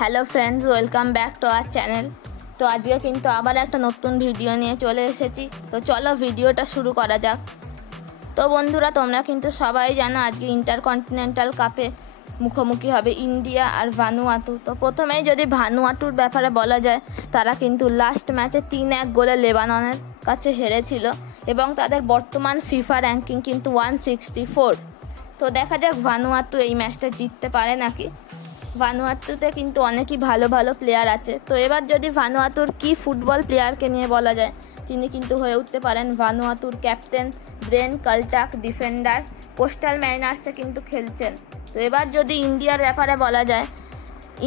Hello friends, welcome back to our channel. তো আজকে কিন্তু আবার একটা নতুন ভিডিও নিয়ে চলে এসেছি। তো চলো ভিডিওটা শুরু করা যাক। তো বন্ধুরা, তোমরা কিন্তু সবাই জানো আজকে ইন্টারকন্টিনেন্টাল কাপে মুখোমুখি হবে ইন্ডিয়া আর ভানুয়াতু। তো প্রথমেই যদি ভানুয়াতুর ব্যাপারে বলা যায়, তারা কিন্তু লাস্ট ম্যাচে 3-1 গোলে লেবাননের কাছে হেরেছিল এবং তাদের বর্তমান ফিফা র্যাঙ্কিং কিন্তু 164। তো দেখা যাক ভানুয়াতু এই ম্যাচটা জিততে পারে নাকি। ভানুয়াতুতে কিন্তু অনেকই ভালো ভালো প্লেয়ার আছে। তো এবার যদি ভানুয়াতুর কি ফুটবল প্লেয়ারকে নিয়ে বলা যায়, তিনি কিন্তু হয়ে উঠতে পারেন ভানুয়াতুর ক্যাপ্টেন ব্রেন কাল্টাক, ডিফেন্ডার, কোস্টাল ম্যারিনার্সে কিন্তু খেলছেন। তো এবার যদি ইন্ডিয়ার ব্যাপারে বলা যায়,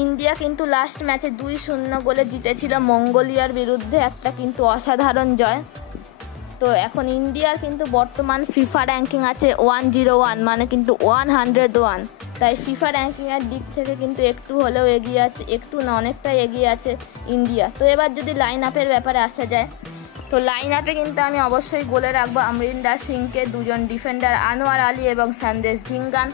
ইন্ডিয়া কিন্তু লাস্ট ম্যাচে 2-0 গোলে জিতেছিল মঙ্গোলিয়ার বিরুদ্ধে, একটা কিন্তু অসাধারণ জয়। তো এখন ইন্ডিয়ার কিন্তু বর্তমান ফিফা র্যাঙ্কিং আছে 101, মানে কিন্তু 101। তাই ফিফা র্যাঙ্কিংয়ের দিক থেকে কিন্তু একটু হলেও এগিয়ে আছে, একটু না অনেকটাই এগিয়ে আছে ইন্ডিয়া। তো এবার যদি লাইন আপের ব্যাপারে আসা যায়, তো লাইন আপে কিন্তু আমি অবশ্যই গোলে রাখবো অমরিন্দর সিংকে, দুজন ডিফেন্ডার আনোয়ার আলী এবং সন্দেশ ঝিঙ্গান,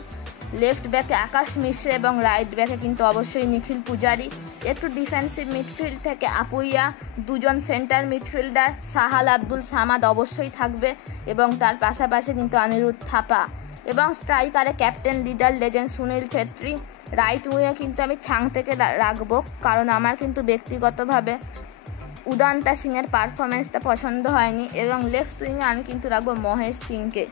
লেফট ব্যাকে আকাশ মিশ্রে এবং রাইট ব্যাকে কিন্তু অবশ্যই নিখিল পূজারি, একটু ডিফেন্সিভ মিডফিল্ড থেকে আপুইয়া, দুজন সেন্টার মিডফিল্ডার সাহাল আব্দুল সামাদ অবশ্যই থাকবে এবং তার পাশাপাশি কিন্তু অনিরুদ্ধ থাপা, এবং স্ট্রাইকারে captain leader legend Sunil Chhetri. Right উইংয়ে কিন্তু আমি ছাং থেকে রাখবো, কারণ আমার কিন্তু ব্যক্তিগতভাবে উদান্তা সিংয়ের পারফরমেন্সটা পছন্দ হয়নি, এবং লেফট উইংয়ে আমি কিন্তু রাখবো মহেশ সিংকে।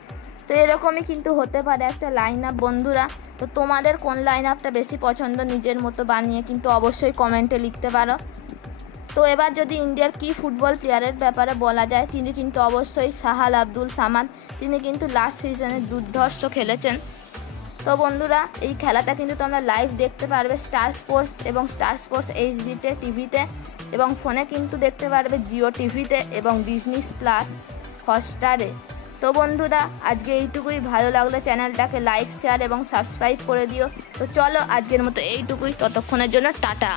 তো এরকমই কিন্তু হতে পারে একটা লাইন আপ বন্ধুরা। তো তোমাদের কোন লাইন আপটা বেশি পছন্দ নিজের মতো বানিয়ে কিন্তু অবশ্যই কমেন্টে লিখতে পারো। তো এবার যদি ইন্ডিয়ার কি ফুটবল প্লেয়ারের ব্যাপারে বলা যায়, তিনি কিন্তু অবশ্যই সাহাল আব্দুল সামাদ। তিনি কিন্তু লাস্ট সিজনে দুর্ধর্ষ খেলেছেন। তো বন্ধুরা, এই খেলাটা কিন্তু তোমরা লাইভ দেখতে পারবে স্টার স্পোর্টস এবং স্টার স্পোর্টস এইচডিতে টিভিতে, এবং ফোনে কিন্তু দেখতে পারবে জিও টিভিতে এবং ডিজনি প্লাস হটস্টারে। তো বন্ধুরা, আজকে এইটুকুই। ভালো লাগলে চ্যানেলটাকে লাইক, শেয়ার এবং সাবস্ক্রাইব করে দিও। তো চলো আজকের মতো এইটুকুই, ততক্ষণের জন্য টাটা।